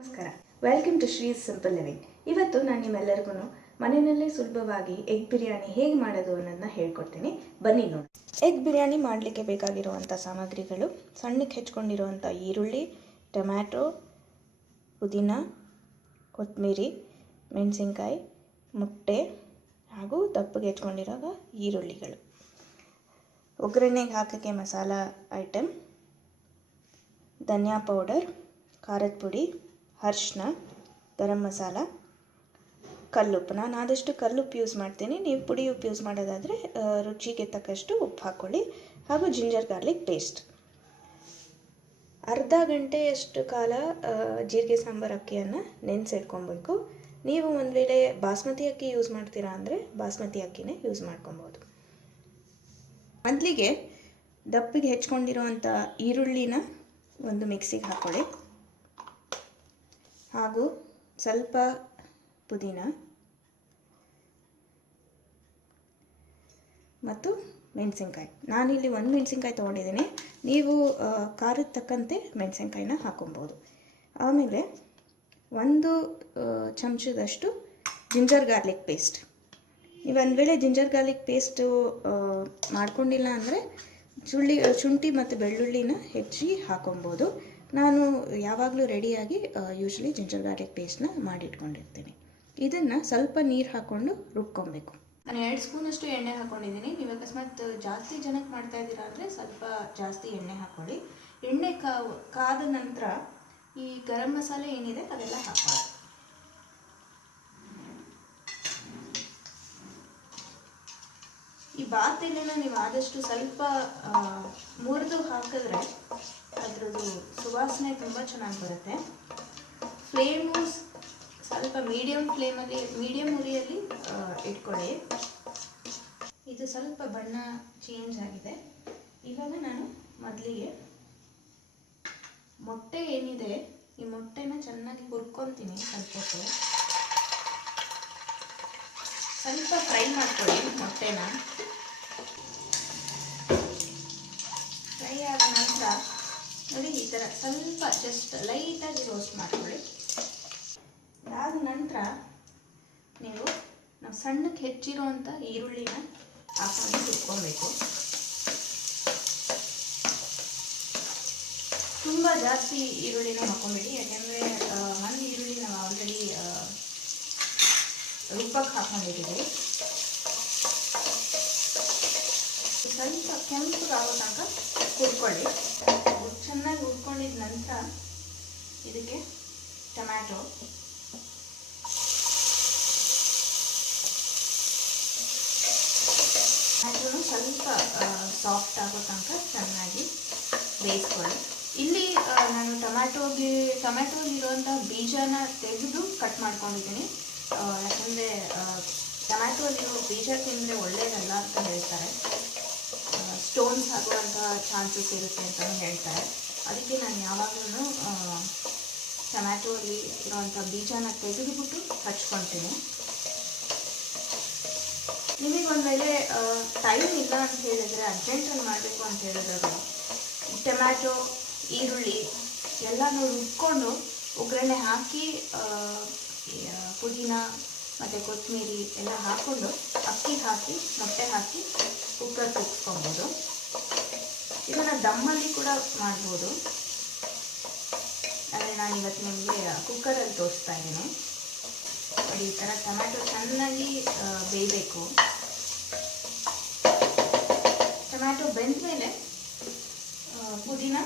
ನಮಸ್ಕಾರ, welcome to Shree's simple living. ಇವತ್ತು ನಾನು ನಿಮ್ಮೆಲ್ಲರಿಗೂ ಮನೆಯಲ್ಲೇ ಸುಲಭವಾಗಿ ಎಗ್ ಬಿರಿಯಾನಿ ಹೇಗೆ ಮಾಡೋದು ಅನ್ನೋದನ್ನ ಹೇಳ್ಕೊಡ್ತೀನಿ. ಬನ್ನಿ ನೋಡಿ. ಎಗ್ ಬಿರಿಯಾನಿ ಮಾಡಲಿಕ್ಕೆ ಬೇಕಾಗಿರುವಂಥ ಸಾಮಗ್ರಿಗಳು: ಸಣ್ಣಕ್ಕೆ ಹೆಚ್ಕೊಂಡಿರುವಂಥ ಈರುಳ್ಳಿ, ಟೊಮ್ಯಾಟೊ, ಪುದೀನ, ಕೊತ್ತಂಬರಿ, ಮೆಣಸಿನ್ಕಾಯಿ, ಮೊಟ್ಟೆ ಹಾಗೂ ದಪ್ಪಗೆ ಹೆಚ್ಕೊಂಡಿರೋ ಈರುಳ್ಳಿಗಳು. ಒಗ್ಗರಣೆಗೆ ಹಾಕೋಕ್ಕೆ ಮಸಾಲ ಐಟಮ್: ಧನಿಯಾ ಪೌಡರ್, ಖಾರದ ಪುಡಿ, ಅರಿಶಿನ, ಗರಂ ಮಸಾಲ, ಕಲ್ಲುಪ್ಪು. ನಾನು ಆದಷ್ಟು ಕಲ್ಲುಪ್ಪು ಯೂಸ್ ಮಾಡ್ತೀನಿ. ನೀವು ಪುಡಿ ಉಪ್ಪು ಯೂಸ್ ಮಾಡೋದಾದರೆ ರುಚಿಗೆ ತಕ್ಕಷ್ಟು ಉಪ್ಪು ಹಾಕ್ಕೊಳ್ಳಿ. ಹಾಗೂ ಜಿಂಜರ್ ಗಾರ್ಲಿಕ್ ಪೇಸ್ಟ್. ಅರ್ಧ ಗಂಟೆಯಷ್ಟು ಕಾಲ ಜೀರಿಗೆ ಸಾಂಬಾರು ಅಕ್ಕಿಯನ್ನು ನೆನೆಸಿಟ್ಕೊಬೇಕು. ನೀವು ಒಂದು ವೇಳೆ ಬಾಸ್ಮತಿ ಅಕ್ಕಿ ಯೂಸ್ ಮಾಡ್ತೀರಾ ಅಂದರೆ ಬಾಸ್ಮತಿ ಅಕ್ಕಿನೇ ಯೂಸ್ ಮಾಡ್ಕೊಬೋದು. ಮೊದಲಿಗೆ ದಪ್ಪಿಗೆ ಹೆಚ್ಕೊಂಡಿರುವಂಥ ಈರುಳ್ಳಿನ ಒಂದು ಮಿಕ್ಸಿಗೆ ಹಾಕ್ಕೊಳ್ಳಿ. ಹಾಗೂ ಸ್ವಲ್ಪ ಪುದೀನ ಮತ್ತು ಮೆಣಸಿನ್ಕಾಯಿ. ನಾನಿಲ್ಲಿ ಒಂದು ಮೆಣಸಿನ್ಕಾಯಿ ತೊಗೊಂಡಿದ್ದೀನಿ. ನೀವು ಖಾರದ ತಕ್ಕಂತೆ ಮೆಣಸಿನ್ಕಾಯಿನ ಹಾಕೊಬೋದು. ಆಮೇಲೆ ಒಂದು ಚಮಚದಷ್ಟು ಜಿಂಜರ್ ಗಾರ್ಲಿಕ್ ಪೇಸ್ಟ್. ನೀವು ಒಂದು ವೇಳೆ ಜಿಂಜರ್ ಗಾರ್ಲಿಕ್ ಪೇಸ್ಟು ಮಾಡ್ಕೊಂಡಿಲ್ಲ ಅಂದರೆ ಶುಂಠಿ ಮತ್ತು ಬೆಳ್ಳುಳ್ಳಿನ ಹೆಚ್ಚಿ ಹಾಕೊಬೋದು. ನಾನು ಯಾವಾಗಲೂ ರೆಡಿಯಾಗಿ ಯೂಶ್ವಲಿ ಜಿಂಜರ್ ಗಾರ್ಲಿಕ್ ಪೇಸ್ಟ್ನ ಮಾಡಿಟ್ಕೊಂಡಿರ್ತೀನಿ. ಇದನ್ನು ಸ್ವಲ್ಪ ನೀರು ಹಾಕ್ಕೊಂಡು ರುಬ್ಕೊಬೇಕು. ನಾನು 2 ಸ್ಪೂನಷ್ಟು ಎಣ್ಣೆ ಹಾಕ್ಕೊಂಡಿದ್ದೀನಿ. ನೀವು ಅಕಸ್ಮಾತ್ ಜಾಸ್ತಿ ಜನಕ್ಕೆ ಮಾಡ್ತಾ ಇದ್ದೀರಾ ಅಂದರೆ ಸ್ವಲ್ಪ ಜಾಸ್ತಿ ಎಣ್ಣೆ ಹಾಕ್ಕೊಳ್ಳಿ. ಎಣ್ಣೆ ಕಾದ ನಂತರ ಈ ಗರಂ ಮಸಾಲೆ ಏನಿದೆ ಅದೆಲ್ಲ ಹಾಕ್ಕೊಳ್ಳಿ. ಈ ಬಾತ್ ಎಲೆನ ನೀವು ಆದಷ್ಟು ಸ್ವಲ್ಪ ಮುರಿದು ಹಾಕಿದ್ರೆ ಅದರದ್ದು ಸುವಾಸನೆ ತುಂಬ ಚೆನ್ನಾಗಿ ಬರುತ್ತೆ. ಫ್ಲೇಮು ಸ್ವಲ್ಪ ಮೀಡಿಯಮ್ ಉರಿಯಲ್ಲಿ ಇಟ್ಕೊಳ್ಳಿ. ಇದು ಸ್ವಲ್ಪ ಬಣ್ಣ ಚೇಂಜ್ ಆಗಿದೆ. ಇವಾಗ ನಾನು ಮೊದಲಿಗೆ ಮೊಟ್ಟೆ ಏನಿದೆ ಈ ಮೊಟ್ಟೆನ ಚೆನ್ನಾಗಿ ಹುರ್ಕೊತೀನಿ. ಸ್ವಲ್ಪ ಫ್ರೈ ಮಾಡ್ಕೊಳ್ಳಿ ಮೊಟ್ಟೆನ. ಫ್ರೈ ಆದ ನಂತರ ನೋಡಿ ಈ ಥರ ಸ್ವಲ್ಪ ಜಸ್ಟ್ ಲೈಟಾಗಿ ರೋಸ್ಟ್ ಮಾಡ್ಕೊಳ್ಳಿ. ಅದಾದ ನಂತರ ನಾವು ಸಣ್ಣಕ್ಕೆ ಹೆಚ್ಚಿರುವಂಥ ಈರುಳ್ಳಿನ ಹಾಕೊಂಡು ಹುರ್ಕೊಬೇಕು. ತುಂಬ ಜಾಸ್ತಿ ಈರುಳ್ಳಿನ ಹಾಕೊಂಬಿಡಿ, ಯಾಕೆಂದರೆ ಒಂದು ಈರುಳ್ಳಿ ನಾವು ಆಲ್ರೆಡಿ ರುಬ್ಬಕ್ಕೆ ಹಾಕೊಂಡಿದ್ದೀವಿ. ಸ್ವಲ್ಪ ಕೆಂಪಗಾಗೋ ತನಕ ಹುರ್ಕೊಳ್ಳಿ. ಚೆನ್ನಾಗಿ ಹುರ್ಕೊಂಡಿದ ನಂತರ ಇದಕ್ಕೆ ಟೊಮ್ಯಾಟೊ, ಸ್ವಲ್ಪ ಸಾಫ್ಟ್ ಆಗೋ ತನಕ ಚೆನ್ನಾಗಿ ಬೇಯಿಸ್ಕೊಳ್ಳಿ. ಇಲ್ಲಿ ನಾನು ಟೊಮ್ಯಾಟೋಲಿರುವಂಥ ಬೀಜನ ತೆಗೆದು ಕಟ್ ಮಾಡ್ಕೊಂಡಿದ್ದೀನಿ. ಯಾಕಂದರೆ ಟೊಮ್ಯಾಟೋಲಿರೋ ಬೀಜ ತಿಂದರೆ ಒಳ್ಳೆಯದಲ್ಲ ಅಂತ ಹೇಳ್ತಾರೆ. ಸ್ಟೋನ್ಸ್ ಆಗುವಂಥ ಚಾನ್ಸಸ್ ಇರುತ್ತೆ ಅಂತಲೂ ಹೇಳ್ತಾರೆ. ಅದಕ್ಕೆ ನಾನು ಯಾವಾಗಲೂ ಟೊಮ್ಯಾಟೋಲಿ ಇರುವಂಥ ಬೀಜನ ತೆಗೆದುಬಿಟ್ಟು ಹಚ್ಕೊತೀನಿ. ನಿಮಗೊಂದು ವೇಳೆ ಟೈಮ್ ಇಲ್ಲ ಅಂತ ಹೇಳಿದರೆ, ಅರ್ಜೆಂಟಲ್ಲಿ ಮಾಡಬೇಕು ಅಂತ ಹೇಳಿದ್ರೆ ಟೊಮ್ಯಾಟೊ, ಈರುಳ್ಳಿ ಎಲ್ಲನೂ ರುಬ್ಕೊಂಡು ಒಗ್ಗರಣೆ ಹಾಕಿ ಪುದೀನ ಮತ್ತು ಕೊತ್ತಂಬರಿ ಎಲ್ಲ ಹಾಕ್ಕೊಂಡು ಅಕ್ಕಿ ಹಾಕಿ ಮೊಟ್ಟೆ ಹಾಕಿ ಕುಕ್ಕರ್ ಕೂಗಿಸ್ಕೊಬೋದು. ಇದನ್ನು ದಮ್ಮಲ್ಲಿ ಕೂಡ ಮಾಡ್ಬೋದು. ಆದರೆ ನಾನು ಇವತ್ತು ನಿಮಗೆ ಕುಕ್ಕರಲ್ಲಿ ತೋರಿಸ್ತಾ ಇದ್ದೀನಿ. ನೋಡಿ, ಈ ಥರ ಟೊಮ್ಯಾಟೊ ಚೆನ್ನಾಗಿ ಬೇಯಬೇಕು. ಟೊಮ್ಯಾಟೊ ಬೆಂದ ಮೇಲೆ ಪುದೀನ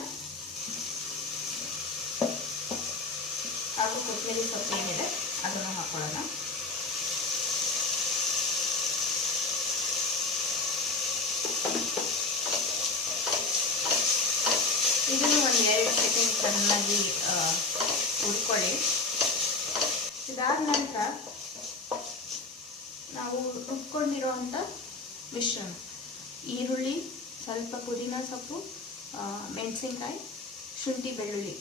ಹಾಗೂ ಕೊತ್ತಂಬರಿ ಸೊಪ್ಪು ಏನಿದೆ ಅದನ್ನು ಹಾಕೊಳ್ಳೋಣ. ಇದನ್ನು ಒಂದು 2 ಸೆಕೆಂಡ್ ಚೆನ್ನಾಗಿ ಹುರ್ಕೊಳ್ಳಿ. ಇದಾದ ನಂತರ ನಾವು ರುಬ್ಕೊಂಡಿರೋವಂಥ ಮಿಶ್ರಣ: ಈರುಳ್ಳಿ, ಸ್ವಲ್ಪ ಪುದೀನ ಸೊಪ್ಪು, ಮೆಣಸಿನ್ಕಾಯಿ, ಶುಂಠಿ, ಬೆಳ್ಳುಳ್ಳಿ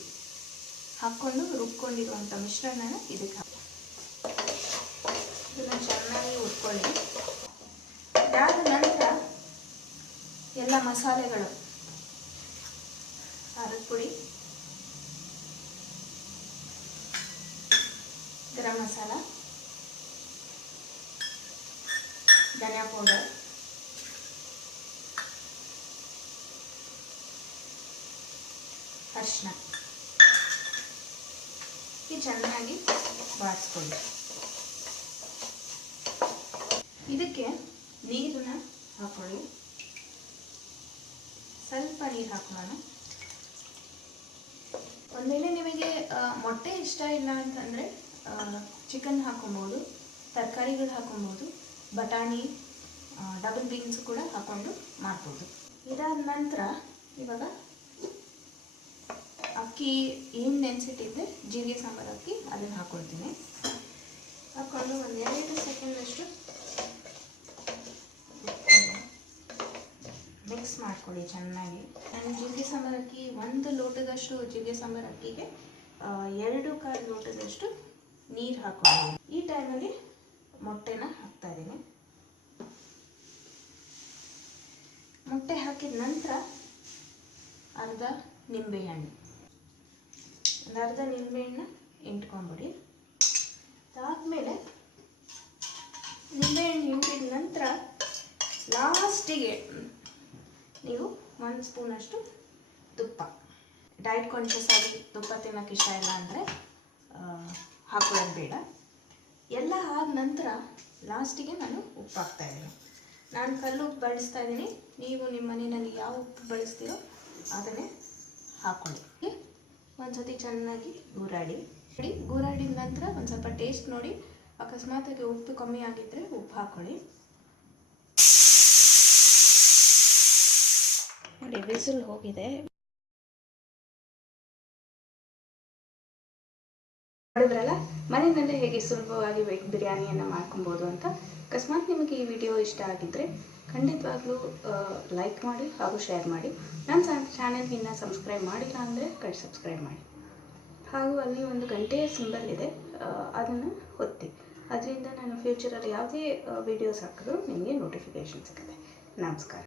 ಹಾಕ್ಕೊಂಡು ರುಬ್ಕೊಂಡಿರುವಂಥ ಮಿಶ್ರಣನ ಇದಕ್ಕೆ ಹಾಕಿ ಇದನ್ನು ಚೆನ್ನಾಗಿ ಹುರ್ಕೊಳ್ಳಿ. ಇದಾದ ನಂತರ ಎಲ್ಲ ಮಸಾಲೆಗಳು: ಖಾರದ ಪುಡಿ, ಗರಂ ಮಸಾಲ, ಧನಿಯಾ ಪೌಡರ್, ಅರಿಶಿನ ಈ ಚೆನ್ನಾಗಿ ಬಾಡಿಸ್ಕೊಳ್ಳಿ. ಇದಕ್ಕೆ ನೀರನ್ನ ಹಾಕೊಳ್ಳಿ. ಸ್ವಲ್ಪ ನೀರು ಹಾಕೋಣ. ಒಂದು ವೇಳೆ ನಿಮಗೆ ಮೊಟ್ಟೆ ಇಷ್ಟ ಇಲ್ಲ ಅಂತಂದರೆ ಚಿಕನ್ ಹಾಕೊಬೋದು, ತರಕಾರಿಗಳು ಹಾಕೊಬೋದು, ಬಟಾಣಿ, ಡಬಲ್ ಬೀನ್ಸ್ ಕೂಡ ಹಾಕ್ಕೊಂಡು ಮಾಡ್ಬೋದು. ಇದಾದ ನಂತರ ಇವಾಗ ಅಕ್ಕಿ ಏನು ನೆನೆಸಿಟ್ಟಿದ್ದೆ ಜೀರಿಗೆ ಸಾಂಬಾರು ಅಕ್ಕಿ ಅದನ್ನು ಹಾಕ್ಕೊಳ್ತೀನಿ. ಹಾಕ್ಕೊಂಡು ಒಂದು 2 ಸೆಕೆಂಡಷ್ಟು ಮಿಕ್ಸ್ ಮಾಡ್ಕೊಳ್ಳಿ ಚೆನ್ನಾಗಿ. ನಾನು ಜೀರಿಗೆ ಸಾಂಬಾರು ಅಕ್ಕಿ 1 ಲೋಟದಷ್ಟು ಜೀರಿಗೆ ಸಾಂಬಾರು ಅಕ್ಕಿಗೆ 2.25 ಲೋಟದಷ್ಟು ನೀರು ಹಾಕ್ಕೊಳ್ಳಿ. ಈ ಟೈಮಲ್ಲಿ ಮೊಟ್ಟೆನ ಹಾಕ್ತಾ ಇದ್ದೀನಿ. ಮೊಟ್ಟೆ ಹಾಕಿದ ನಂತರ ಅರ್ಧ ನಿಂಬೆಹಣ್ಣು, ಒಂದು ಅರ್ಧ ನಿಂಬೆಹಣ್ಣು ಇಂಟ್ಕೊಂಬಿಡಿ. ಅದಾದಮೇಲೆ ನಿಂಬೆಹಣ್ಣು ಹಿಂಡಿದ ನಂತರ ಲಾಸ್ಟಿಗೆ ನೀವು 1 ಸ್ಪೂನಷ್ಟು ತುಪ್ಪ. ಡಯಟ್ ಕಾನ್ಷಿಯಸ್ ಆಗಿ ತುಪ್ಪ ತಿನ್ನೋಕ್ಕೆ ಇಷ್ಟ ಇಲ್ಲ ಅಂದರೆ ಹಾಕೊಳ್ಳೋದು ಬೇಡ. ಎಲ್ಲ ಆದ ನಂತರ ಲಾಸ್ಟಿಗೆ ನಾನು ಉಪ್ಪು ಹಾಕ್ತಾಯಿದ್ದೀನಿ. ನಾನು ಕಲ್ಲುಪ್ಪು ಬಳಸ್ತಾ ಇದ್ದೀನಿ. ನೀವು ನಿಮ್ಮ ಮನೆಯಲ್ಲಿ ಯಾವ ಉಪ್ಪು ಬಳಸ್ತೀರೋ ಅದನ್ನೇ ಹಾಕ್ಕೊಳ್ಳಿ. ಒಂದು ಸತಿ ಚೆನ್ನಾಗಿ ಗೂರಾಡಿದ ನಂತರ ಒಂದು ಸ್ವಲ್ಪ ಟೇಸ್ಟ್ ನೋಡಿ. ಅಕಸ್ಮಾತಾಗಿ ಉಪ್ಪು ಕಮ್ಮಿ ಆಗಿದ್ದರೆ ಉಪ್ಪು ಹಾಕ್ಕೊಳ್ಳಿ. ನೋಡಿ ವಿಸಿಲ್ ಹೋಗಿದೆ. ನೋಡಿದ್ರಲ್ಲ, ಮನೆಯಲ್ಲೇ ಹೇಗೆ ಸುಲಭವಾಗಿ ಎಗ್ ಬಿರಿಯಾನಿಯನ್ನು ಮಾಡ್ಕೊಬೋದು ಅಂತ. ಅಕಸ್ಮಾತ್ ನಿಮಗೆ ಈ ವಿಡಿಯೋ ಇಷ್ಟ ಆಗಿದ್ದರೆ ಖಂಡಿತವಾಗ್ಲೂ ಲೈಕ್ ಮಾಡಿ ಹಾಗೂ ಶೇರ್ ಮಾಡಿ. ನನ್ನ ಚಾನೆಲ್ಗೆ ಇನ್ನೂ ಸಬ್ಸ್ಕ್ರೈಬ್ ಮಾಡಿಲ್ಲ ಅಂದರೆ ಸಬ್ಸ್ಕ್ರೈಬ್ ಮಾಡಿ. ಹಾಗೂ ಅಲ್ಲಿ ಒಂದು ಗಂಟೆಯ ಸಿಂಬಲ್ ಇದೆ, ಅದನ್ನು ಒತ್ತಿ. ಅದರಿಂದ ನಾನು ಫ್ಯೂಚರಲ್ಲಿ ಯಾವುದೇ ವಿಡಿಯೋಸ್ ಹಾಕಿದ್ರು ನಿಮಗೆ ನೋಟಿಫಿಕೇಷನ್ ಸಿಗುತ್ತೆ. ನಮಸ್ಕಾರ.